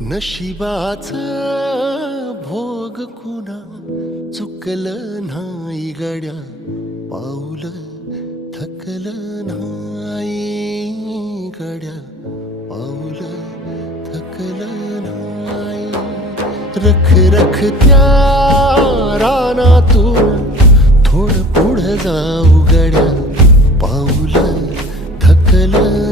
नशिबाचा भोग कुणा चुकलं नाही गड्या, पाऊल थकलं नाही गड्या, पाऊल थकलं नाही. रख रख त्या रानातून थोडं पुढं जाऊ गड्या, पाऊल थकलं